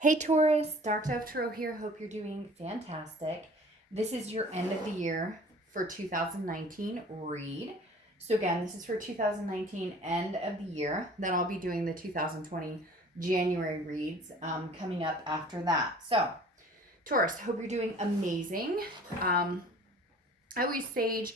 Hey Taurus, Dark Dove Tarot here. Hope you're doing fantastic. This is your end of the year for 2019 read. So again, this is for 2019 end of the year. Then I'll be doing the 2020 January reads coming up after that. So Taurus, hope you're doing amazing. I always sage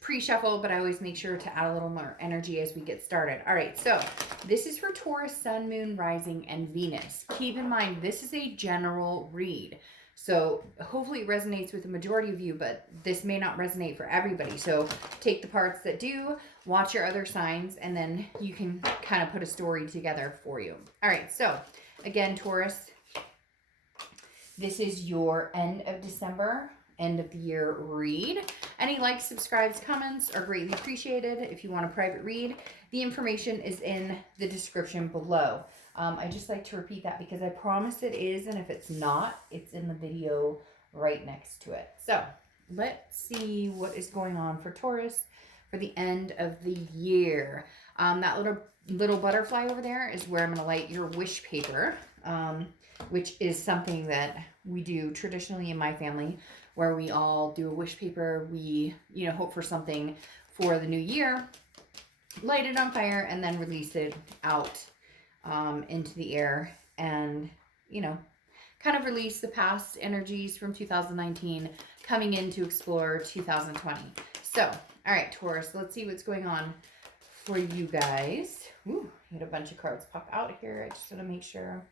pre-shuffle, but I always make sure to add a little more energy as we get started. All right, so this is for Taurus, Sun, Moon, Rising, and Venus. Keep in mind, this is a general read. So hopefully it resonates with the majority of you, but this may not resonate for everybody. So take the parts that do, watch your other signs, and then you can kind of put a story together for you. All right, so again, Taurus, this is your end of December, end of the year read. Any likes, subscribes, comments are greatly appreciated. If you want a private read, the information is in the description below. I just like to repeat that because I promise it is, and if it's not, it's in the video right next to it. So let's see what is going on for Taurus for the end of the year. That little butterfly over there is where I'm going to light your wish paper, which is something that we do traditionally in my family, where we all do a wish paper. We, hope for something for the new year, light it on fire, and then release it out into the air and, kind of release the past energies from 2019 coming in to explore 2020. So, all right, Taurus, let's see what's going on for you guys. Ooh, I had a bunch of cards pop out here. I just want to make sure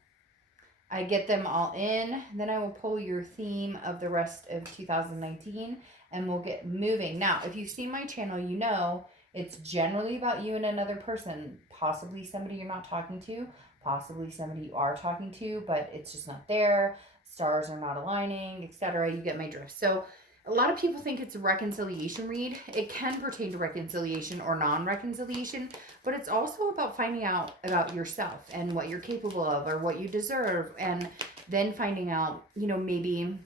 I get them all in. Then I will pull your theme of the rest of 2019 and we'll get moving. Now, if you've seen my channel, you know it's generally about you and another person, possibly somebody you're not talking to, possibly somebody you are talking to, but it's just not there. Stars are not aligning, etc. You get my drift. So a lot of people think it's a reconciliation read. It can pertain to reconciliation or non-reconciliation, but it's also about finding out about yourself and what you're capable of or what you deserve, and then finding out, maybe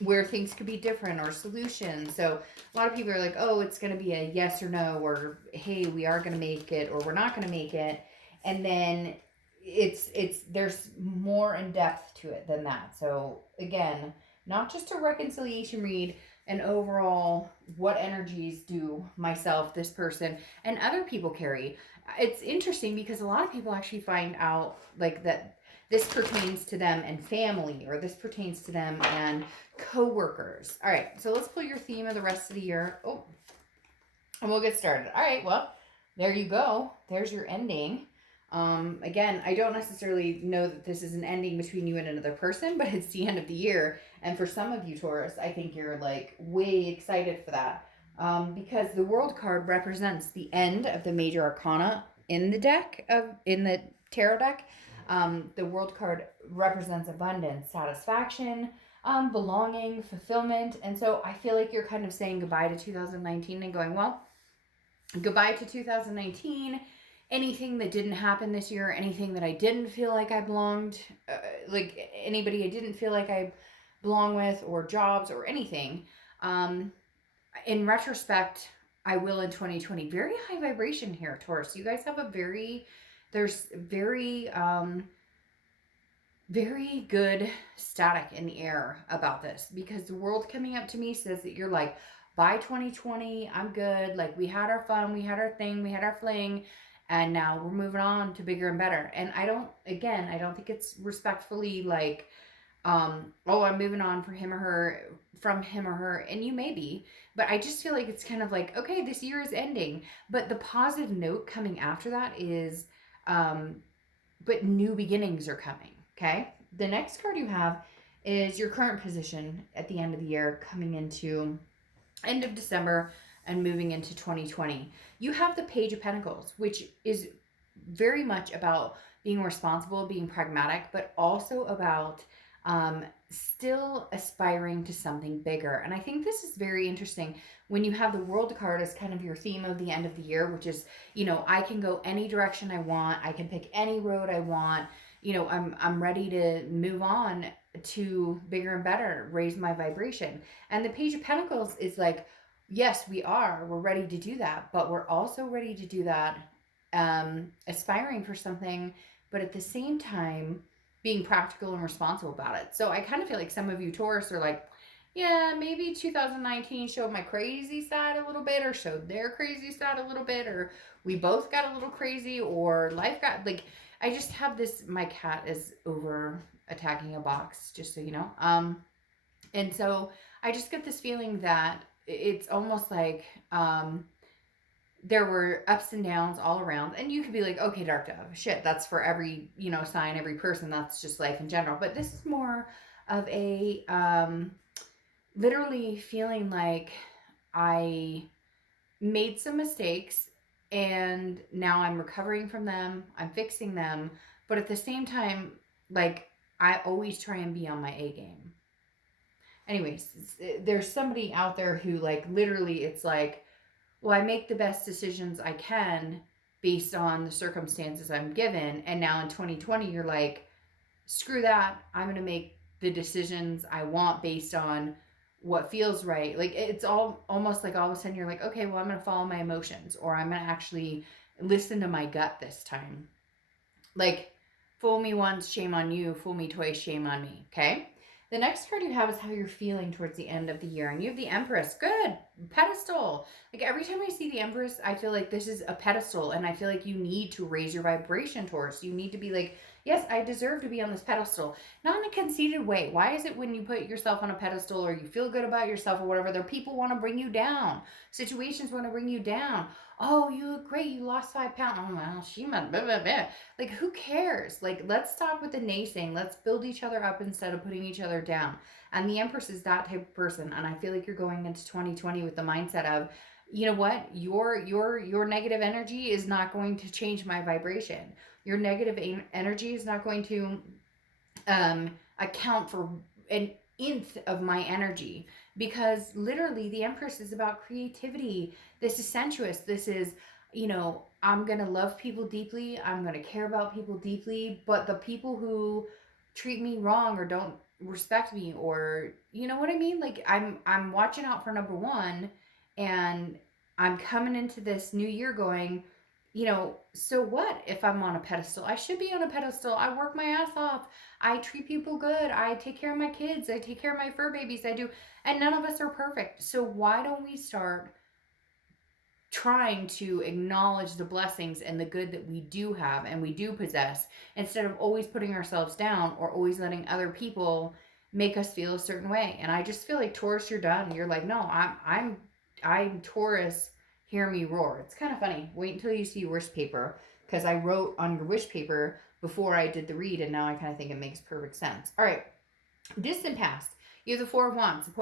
where things could be different or solutions. So a lot of people are like, oh, it's going to be a yes or no, or hey, we are going to make it, or we're not going to make it. And then there's more in depth to it than that. So again, not just a reconciliation read, and overall what energies do myself, this person, and other people carry. It's interesting because a lot of people actually find out like that this pertains to them and family, or this pertains to them and co-workers. All right, so let's pull your theme of the rest of the year. Oh, and we'll get started. All right, well, there you go. There's your ending. Again, I don't necessarily know that this is an ending between you and another person, but it's the end of the year. And for some of you, Taurus, I think you're like way excited for that. Because the World card represents the end of the major arcana in the tarot deck. The World card represents abundance, satisfaction, belonging, fulfillment. And so I feel like you're kind of saying goodbye to 2019 and going, well, goodbye to 2019. Anything that didn't happen this year, anything that I didn't feel like I belonged, like anybody I didn't feel like I belong with, or jobs or anything. In retrospect, I will in 2020. Very high vibration here, Taurus. You guys have there's very good static in the air about this, because the world coming up to me says that you're like, by 2020, I'm good. Like, we had our fun, we had our thing, we had our fling, and now we're moving on to bigger and better. And I don't think it's respectfully like, oh, I'm moving on from him or her, and you may be, but I just feel like it's kind of like, okay, this year is ending. But the positive note coming after that is, but new beginnings are coming, okay? The next card you have is your current position at the end of the year, coming into end of December and moving into 2020. You have the Page of Pentacles, which is very much about being responsible, being pragmatic, but also about still aspiring to something bigger. And I think this is very interesting when you have the World card as kind of your theme of the end of the year, which is, I can go any direction I want. I can pick any road I want. I'm ready to move on to bigger and better, raise my vibration. And the Page of Pentacles is like, yes, we're ready to do that, but we're also ready to do that aspiring for something, but at the same time, being practical and responsible about it. So I kind of feel like some of you Taurus are like, yeah, maybe 2019 showed my crazy side a little bit, or showed their crazy side a little bit, or we both got a little crazy, or life got like, I just have this, my cat is over attacking a box, just so you know. And so I just get this feeling that it's almost like there were ups and downs all around. And you could be like, okay, Dark Dove, shit, that's for every, sign, every person. That's just life in general. But this is more of a literally feeling like I made some mistakes and now I'm recovering from them. I'm fixing them. But at the same time, like, I always try and be on my A game. Anyways, there's somebody out there who, like, literally, it's like, well, I make the best decisions I can based on the circumstances I'm given. And now in 2020, you're like, screw that. I'm going to make the decisions I want based on what feels right. Like, it's all almost like all of a sudden you're like, okay, well, I'm going to follow my emotions, or I'm going to actually listen to my gut this time. Like, fool me once, shame on you. Fool me twice, shame on me. Okay. The next card you have is how you're feeling towards the end of the year. And you have the Empress. Good. Pedestal. Like, every time I see the Empress, I feel like this is a pedestal. And I feel like you need to raise your vibration towards. You need to be like, yes, I deserve to be on this pedestal. Not in a conceited way. Why is it when you put yourself on a pedestal, or you feel good about yourself or whatever, there people want to bring you down. Situations want to bring you down. Oh, you look great. You lost 5 pounds. Oh, well, she must, blah, blah, blah. Like, who cares? Like, let's stop with the naysaying. Let's build each other up instead of putting each other down. And the Empress is that type of person. And I feel like you're going into 2020 with the mindset of, you know what? Your negative energy is not going to change my vibration. Your negative energy is not going to account for an nth of my energy, because literally the Empress is about creativity. This is sensuous. This is, I'm going to love people deeply. I'm going to care about people deeply, but the people who treat me wrong or don't respect me, or, you know what I mean? Like, I'm watching out for number one, and I'm coming into this new year going, so what if I'm on a pedestal? I should be on a pedestal. I work my ass off. I treat people good. I take care of my kids. I take care of my fur babies. I do. And none of us are perfect. So why don't we start trying to acknowledge the blessings and the good that we do have and we do possess, instead of always putting ourselves down or always letting other people make us feel a certain way? And I just feel like, Taurus, you're done. You're like, no, I'm Taurus. Hear me roar. It's kind of funny. Wait until you see your wish paper, because I wrote on your wish paper before I did the read, and now I kind of think it makes perfect sense. All right. Distant past. You have the Four of Wands. The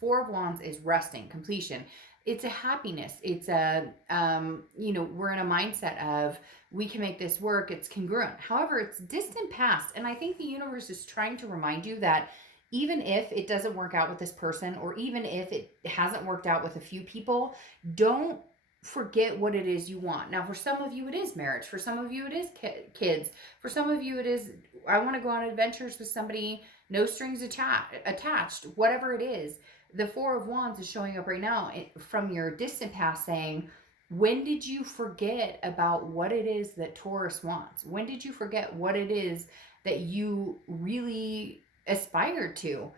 Four of Wands is resting, completion. It's a happiness. It's a, we're in a mindset of, we can make this work. It's congruent. However, it's distant past. And I think the universe is trying to remind you that even if it doesn't work out with this person, or even if it hasn't worked out with a few people, don't forget what it is you want. Now, for some of you, it is marriage. For some of you, it is kids. For some of you, it is, I want to go on adventures with somebody, no strings attached, whatever it is. The Four of Wands is showing up right now from your distant past, saying, when did you forget about what it is that Taurus wants? When did you forget what it is that you really aspired to?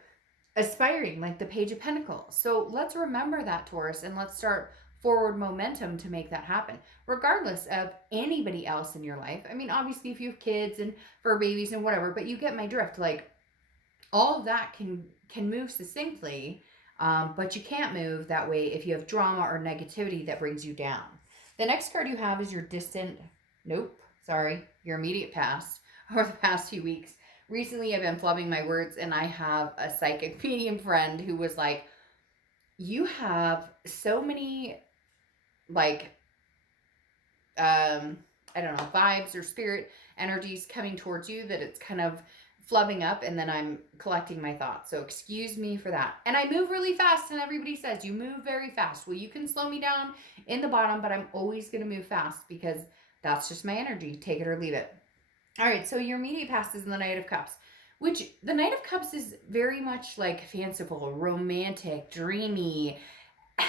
Aspiring, like the Page of Pentacles. So let's remember that, Taurus, and let's start forward momentum to make that happen, regardless of anybody else in your life. I mean, obviously, if you have kids and fur babies and whatever, but you get my drift. Like, all of that can move succinctly, but you can't move that way if you have drama or negativity that brings you down. The next card you have is your your immediate past, or the past few weeks. Recently, I've been flubbing my words, and I have a psychic medium friend who was like, you have so many, like, I don't know, vibes or spirit energies coming towards you, that it's kind of flubbing up, and then I'm collecting my thoughts. So excuse me for that. And I move really fast, and everybody says, you move very fast. Well, you can slow me down in the bottom, but I'm always going to move fast, because that's just my energy. Take it or leave it. All right, so your immediate past is the Knight of Cups, which the Knight of Cups is very much like fanciful, romantic, dreamy.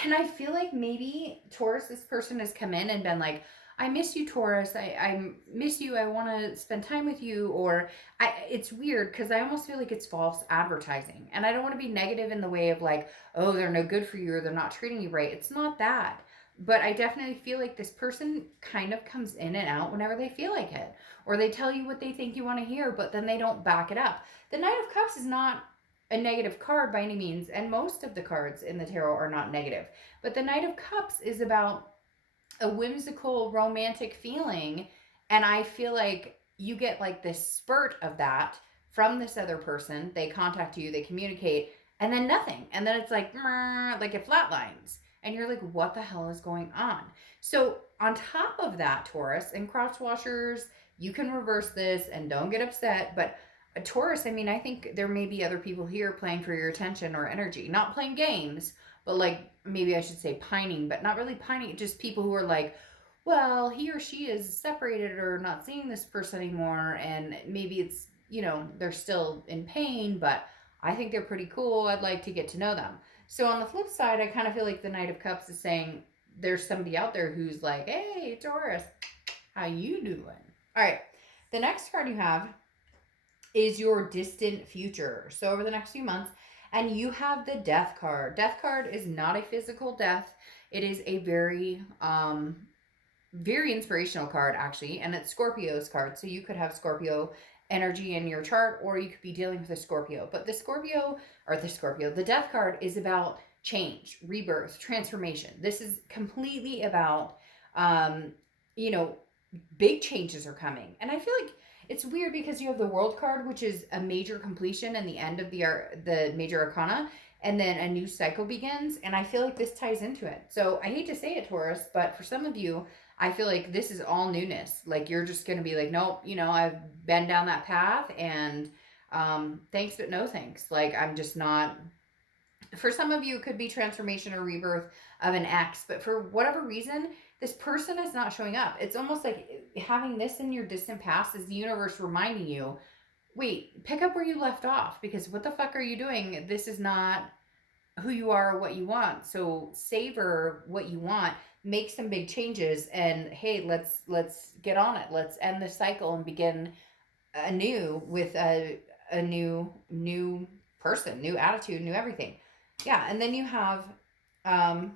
And I feel like maybe, Taurus, this person has come in and been like, I miss you, Taurus. I miss you. I want to spend time with you. Or it's weird because I almost feel like it's false advertising. And I don't want to be negative in the way of like, oh, they're no good for you or they're not treating you right. It's not that. But I definitely feel like this person kind of comes in and out whenever they feel like it. Or they tell you what they think you want to hear, but then they don't back it up. The Knight of Cups is not a negative card by any means, and most of the cards in the tarot are not negative. But the Knight of Cups is about a whimsical romantic feeling, and I feel like you get like this spurt of that from this other person. They contact you, they communicate, and then nothing. And then it's like it flatlines. And you're like, what the hell is going on? So, on top of that, Taurus and cross washers, you can reverse this and don't get upset. But a Taurus, I mean, I think there may be other people here playing for your attention or energy, not playing games, but like maybe I should say pining, but not really pining, just people who are like, well, he or she is separated or not seeing this person anymore, and maybe it's, they're still in pain, but I think they're pretty cool. I'd like to get to know them. So on the flip side, I kind of feel like the Knight of Cups is saying there's somebody out there who's like, hey, Taurus, how you doing? All right. The next card you have is your distant future. So over the next few months, and you have the Death card. Death card is not a physical death. It is a very inspirational card actually, and it's Scorpio's card. So you could have Scorpio energy in your chart, or you could be dealing with a Scorpio. But the Death card is about change, rebirth, transformation. This is completely about, you know, big changes are coming. And I feel like it's weird because you have the World card, which is a major completion and the end of the major arcana, and then a new cycle begins. And I feel like this ties into it. So I hate to say it, Taurus, but for some of you, I feel like this is all newness. Like you're just going to be like, nope, I've been down that path, and thanks, but no thanks. Like I'm just not. For some of you, it could be transformation or rebirth of an ex, but for whatever reason, this person is not showing up. It's almost like having this in your distant past is the universe reminding you, wait, pick up where you left off, because what the fuck are you doing? This is not who you are or what you want. So savor what you want, make some big changes, and hey, let's get on it. Let's end the cycle and begin anew with a new person, new attitude, new everything. Yeah, and then you have um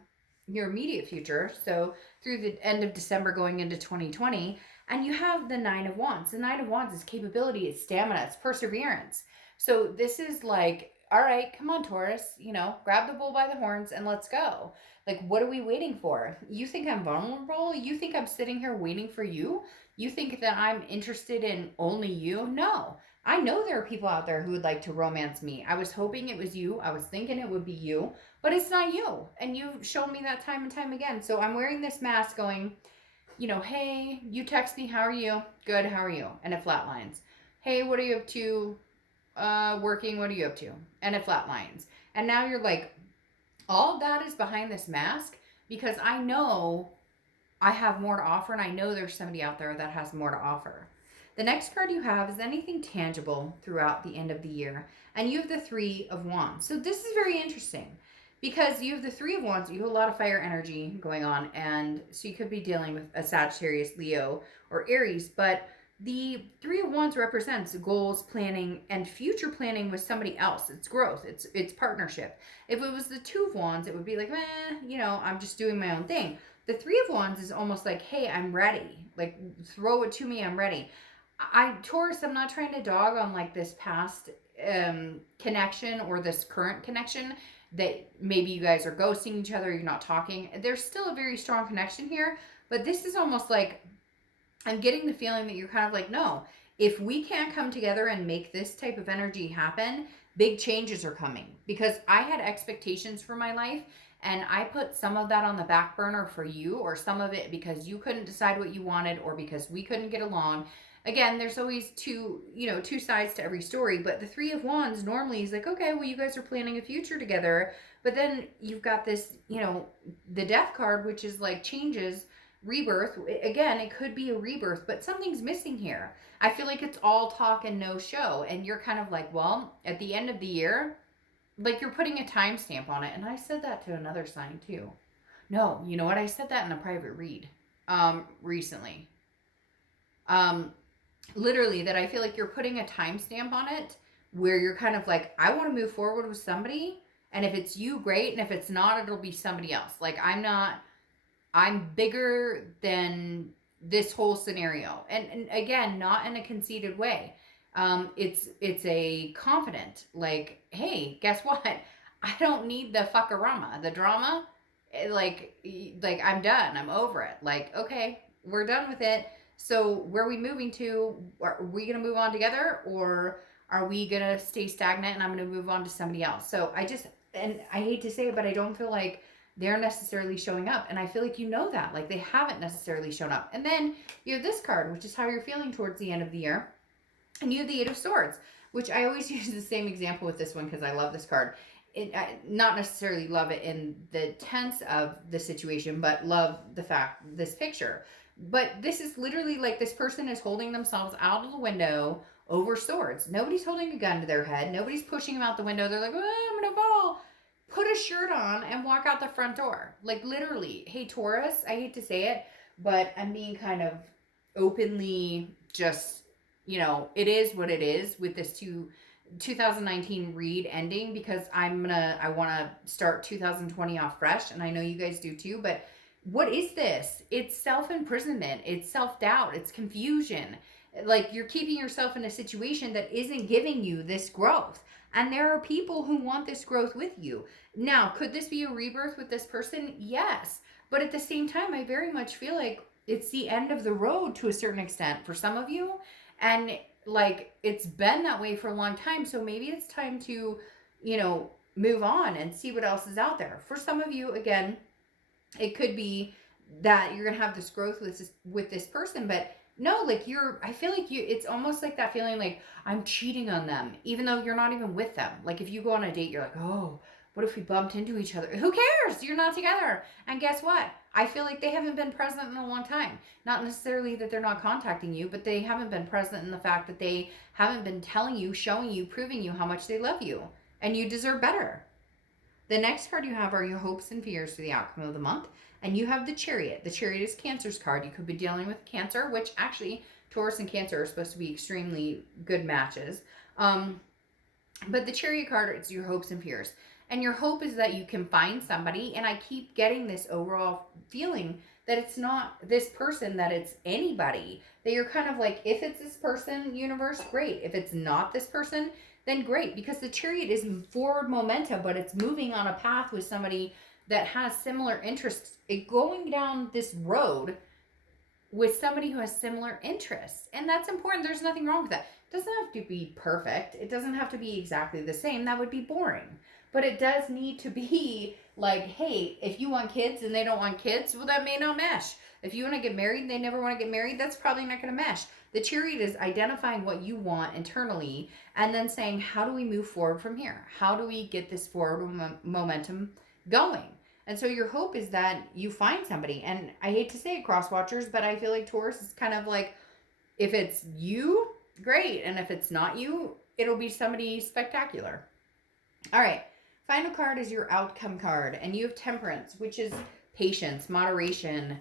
your immediate future, so through the end of December going into 2020, and you have the Nine of Wands. The Nine of Wands is capability, it's stamina, it's perseverance. So this is like, all right, come on, Taurus, grab the bull by the horns and let's go. Like, what are we waiting for? You think I'm vulnerable? You think I'm sitting here waiting for you? You think that I'm interested in only you? No. I know there are people out there who would like to romance me. I was hoping it was you. I was thinking it would be you, but it's not you. And you've shown me that time and time again. So I'm wearing this mask going, hey, you text me, how are you? Good, how are you? And it flatlines. Hey, what are you up to? Working, what are you up to? And it flatlines. And now you're like, all of that is behind this mask because I know I have more to offer, and I know there's somebody out there that has more to offer. The next card you have is anything tangible throughout the end of the year, and you have the Three of Wands. So this is very interesting because you have the Three of Wands, you have a lot of fire energy going on, and so you could be dealing with a Sagittarius, Leo, or Aries, but the Three of Wands represents goals, planning, and future planning with somebody else. It's growth. It's partnership. If it was the Two of Wands, it would be like, I'm just doing my own thing. The Three of Wands is almost like, hey, I'm ready. Like, throw it to me. I'm ready. Taurus, I'm not trying to dog on like this past connection or this current connection that maybe you guys are ghosting each other. You're not talking. There's still a very strong connection here, but this is almost like, I'm getting the feeling that you're kind of like, no, if we can't come together and make this type of energy happen, big changes are coming. Because I had expectations for my life, and I put some of that on the back burner for you, or some of it because you couldn't decide what you wanted, or because we couldn't get along. Again, there's always two sides to every story, but the Three of Wands normally is like, okay, well, you guys are planning a future together. But then you've got this, the Death card, which is like changes, rebirth. Again, it could be a rebirth, but something's missing here. I feel like it's all talk and no show, and you're kind of like, well, at the end of the year, like you're putting a timestamp on it. And I said that to another sign too. No, you know what? I said that in a private read. recently. Literally, that I feel like you're putting a timestamp on it where you're kind of like, I want to move forward with somebody. And if it's you, great. And if it's not, it'll be somebody else. Like, I'm bigger than this whole scenario. And again, not in a conceited way. It's a confident, like, hey, guess what? I don't need the fuckarama, the drama. Like I'm done. I'm over it. Like, okay, we're done with it. So where are we moving to? Are we gonna move on together, or are we gonna stay stagnant and I'm gonna move on to somebody else? So and I hate to say it, but I don't feel like they're necessarily showing up. And I feel like you know that. Like, they haven't necessarily shown up. And then you have this card, which is how you're feeling towards the end of the year. And you have the Eight of Swords, which I always use the same example with this one because I love this card. Not necessarily love it in the tense of the situation, but love the fact, this picture. But this is literally like this person is holding themselves out of the window over swords. Nobody's holding a gun to their head. Nobody's pushing them out the window. They're like, oh, I'm going to fall. Put a shirt on and walk out the front door. Like, literally. Hey, Taurus, I hate to say it, but I'm being kind of openly just, it is what it is with this 2019 read ending, because I want to start 2020 off fresh, and I know you guys do too. But what is this? It's self-imprisonment, it's self-doubt, it's confusion. Like, you're keeping yourself in a situation that isn't giving you this growth, and there are people who want this growth with you. Now, could this be a rebirth with this person? Yes, but at the same time, I very much feel like it's the end of the road to a certain extent for some of you. And like, it's been that way for a long time. So maybe it's time to, move on and see what else is out there. For some of you, again, it could be that you're going to have this growth with this person, but no, like, I feel like it's almost like that feeling like I'm cheating on them, even though you're not even with them. Like, if you go on a date, you're like, oh, what if we bumped into each other? Who cares? You're not together. And guess what? I feel like they haven't been present in a long time. Not necessarily that they're not contacting you, but they haven't been present in the fact that they haven't been telling you, showing you, proving you how much they love you. And you deserve better. The next card you have are your hopes and fears for the outcome of the month. And you have the Chariot. The Chariot is Cancer's card. You could be dealing with Cancer, which actually Taurus and Cancer are supposed to be extremely good matches. But the Chariot card is your hopes and fears. And your hope is that you can find somebody. And I keep getting this overall feeling that it's not this person, that it's anybody. That you're kind of like, if it's this person, universe, great. If it's not this person, then great. Because the Chariot is forward momentum, but it's moving on a path with somebody that has similar interests. Going down this road with somebody who has similar interests. And that's important. There's nothing wrong with that. It doesn't have to be perfect. It doesn't have to be exactly the same. That would be boring. But it does need to be like, hey, if you want kids and they don't want kids, well, that may not mesh. If you want to get married and they never want to get married, that's probably not going to mesh. The Chariot is identifying what you want internally and then saying, how do we move forward from here? How do we get this forward momentum going? And so your hope is that you find somebody. And I hate to say it, cross watchers, but I feel like Taurus is kind of like, if it's you, great. And if it's not you, it'll be somebody spectacular. All right. Final card is your outcome card. And you have Temperance, which is patience, moderation.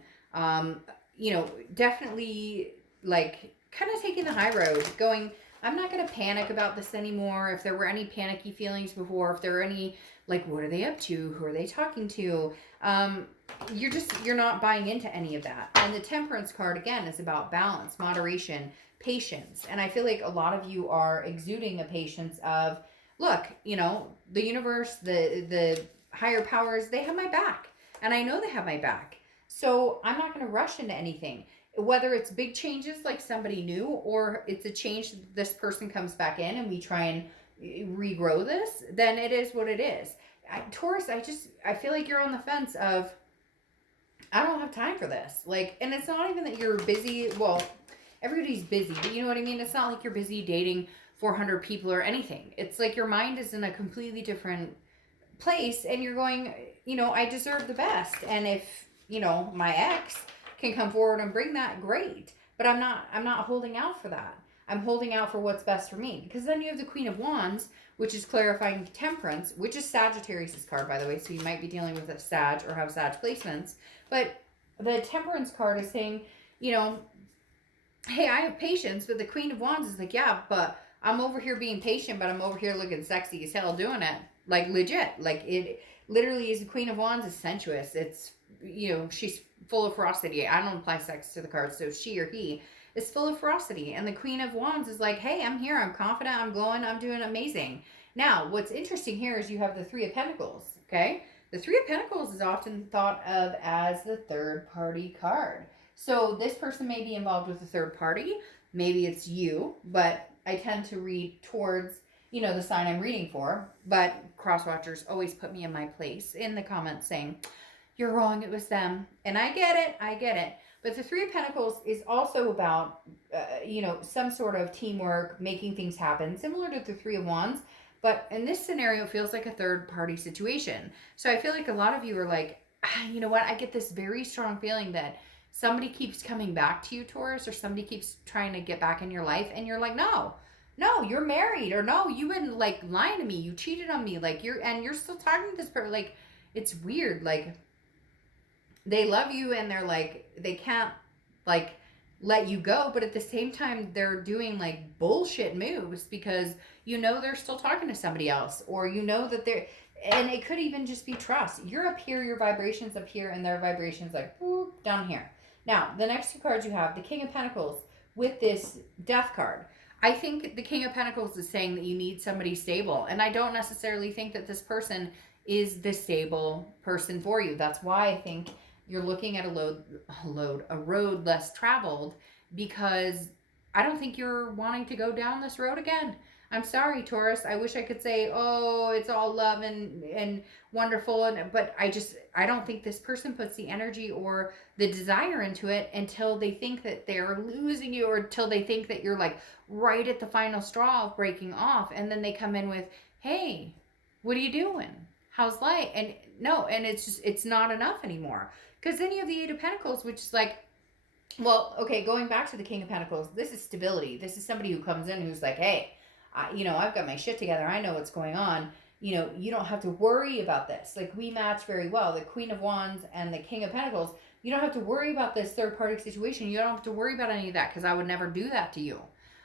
Definitely like kind of taking the high road, going, I'm not going to panic about this anymore. If there were any panicky feelings before, if there were any, like, what are they up to? Who are they talking to? You're not buying into any of that. And the Temperance card, again, is about balance, moderation, patience. And I feel like a lot of you are exuding a patience of, look, the universe, the higher powers, they have my back. And I know they have my back. So I'm not going to rush into anything. Whether it's big changes like somebody new, or it's a change, this person comes back in and we try and regrow this, then it is what it is. Taurus, I feel like you're on the fence of, I don't have time for this. Like, and it's not even that you're busy. Well, everybody's busy, but you know what I mean? It's not like you're busy dating 400 people or anything. It's like your mind is in a completely different place and you're going, I deserve the best. And if, my ex can come forward and bring that, great. But I'm not holding out for that. I'm holding out for what's best for me. Because then you have the Queen of Wands, which is clarifying Temperance, which is Sagittarius' card, by the way. So you might be dealing with a Sag or have Sag placements. But the Temperance card is saying, you know, hey, I have patience, but the Queen of Wands is like, yeah, but I'm over here being patient, but I'm over here looking sexy as hell doing it. Like, legit. Like, it literally is the Queen of Wands is sensuous. It's, she's full of ferocity. I don't apply sex to the cards, so she or he is full of ferocity. And the Queen of Wands is like, hey, I'm here. I'm confident. I'm glowing. I'm doing amazing. Now, what's interesting here is you have the Three of Pentacles, okay? The Three of Pentacles is often thought of as the third party card. So this person may be involved with a third party. Maybe it's you, but I tend to read towards, the sign I'm reading for. But cross watchers always put me in my place in the comments saying, you're wrong, it was them. And I get it. But the Three of Pentacles is also about, some sort of teamwork, making things happen, similar to the Three of Wands. But in this scenario, it feels like a third party situation. So I feel like a lot of you are like, you know what? I get this very strong feeling that somebody keeps coming back to you, Taurus, or somebody keeps trying to get back in your life. And you're like, no, you're married. Or no, you wouldn't like lying to me. You cheated on me. Like you're still talking to this person. Like, it's weird. Like, they love you and they're like, they can't like let you go, but at the same time they're doing like bullshit moves because they're still talking to somebody else, or that they're, and it could even just be trust. You're up here, your vibrations up here, and their vibrations like whoop, down here. Now the next two cards you have, the King of Pentacles with this Death card. I think the King of Pentacles is saying that you need somebody stable, and I don't necessarily think that this person is the stable person for you. That's why I think you're looking at a road less traveled, because I don't think you're wanting to go down this road again. I'm sorry, Taurus. I wish I could say, oh, it's all love and wonderful, but I don't think this person puts the energy or the desire into it until they think that they're losing you, or until they think that you're like right at the final straw of breaking off, and then they come in with, hey, what are you doing? How's life? And no, and it's not enough anymore. Because then you have the Eight of Pentacles, which is like, well, okay, going back to the King of Pentacles, this is stability. This is somebody who comes in who's like, hey, I've got my shit together. I know what's going on. You don't have to worry about this. Like, we match very well. The Queen of Wands and the King of Pentacles, you don't have to worry about this third party situation. You don't have to worry about any of that, because I would never do that to you.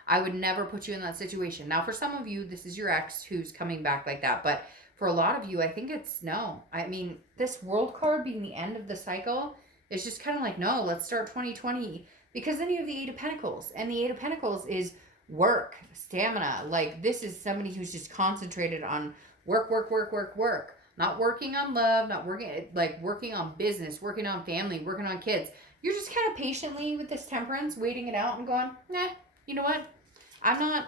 I would never put you in that situation. Now, for some of you, this is your ex who's coming back like that. But for a lot of you, I think it's no. I mean, this World card being the end of the cycle is just kind of like, no, let's start 2020. Because then you have the Eight of Pentacles. And the Eight of Pentacles is work, stamina. Like, this is somebody who's just concentrated on work. Not working on love, not working on business, working on family, working on kids. You're just kind of patiently with this Temperance, waiting it out and going, nah, you know what? I'm not,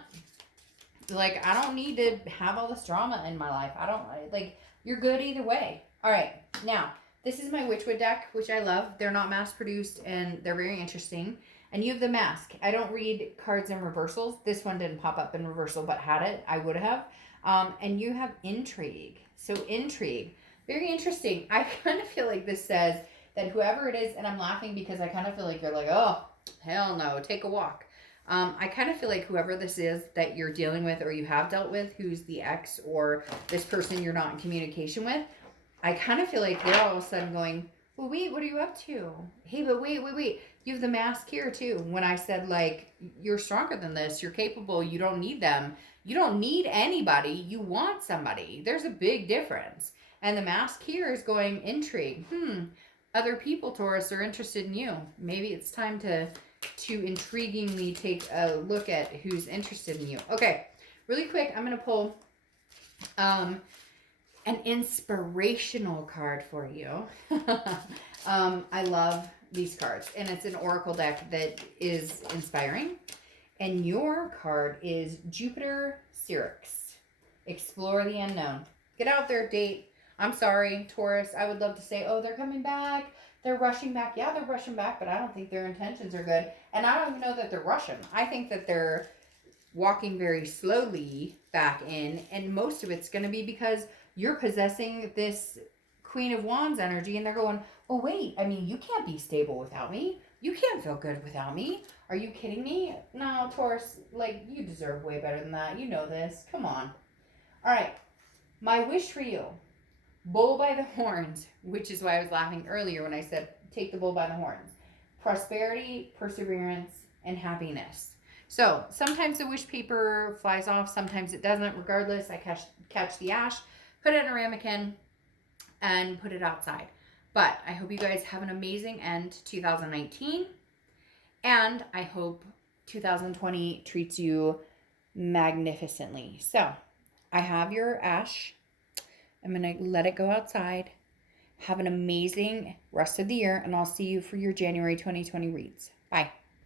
like, I don't need to have all this drama in my life. I don't, like, you're good either way. All right, now, this is my Witchwood deck, which I love. They're not mass-produced, and they're very interesting. And you have the Mask. I don't read cards in reversals. This one didn't pop up in reversal, but had it, I would have. And you have Intrigue. So Intrigue, very interesting. I kind of feel like this says that whoever it is, and I'm laughing because I kind of feel like you're like, oh, hell no, take a walk. I kind of feel like whoever this is that you're dealing with, or you have dealt with, who's the ex or this person you're not in communication with, I kind of feel like they're all of a sudden going, well, wait, what are you up to? Hey, but wait. You have the Mask here too. When I said, like, you're stronger than this, you're capable, you don't need them. You don't need anybody. You want somebody. There's a big difference. And the Mask here is going, Intrigue. Other people, Taurus, are interested in you. Maybe it's time to intriguingly take a look at who's interested in you. Okay, really quick, I'm going to pull an inspirational card for you. I love these cards, and it's an oracle deck that is inspiring. And your card is Jupiter Syrinx. Explore the unknown. Get out there, date. I'm sorry, Taurus. I would love to say, oh, they're coming back. They're rushing back. Yeah, they're rushing back, but I don't think their intentions are good. And I don't even know that they're rushing. I think that they're walking very slowly back in, and most of it's going to be because you're possessing this Queen of Wands energy, and they're going, oh, wait, I mean, you can't be stable without me. You can't feel good without me. Are you kidding me? No, Taurus, like, you deserve way better than that. You know this. Come on. All right. My wish for you. bull by the horns, which is why I was laughing earlier when I said take the bull by the horns. Prosperity, perseverance, and happiness. So sometimes the wish paper flies off, sometimes it doesn't. Regardless, I catch the ash, put it in a ramekin, and put it outside. But I hope you guys have an amazing end to 2019. And I hope 2020 treats you magnificently. So I have your ash. I'm going to let it go outside. Have an amazing rest of the year, and I'll see you for your January 2020 reads. Bye.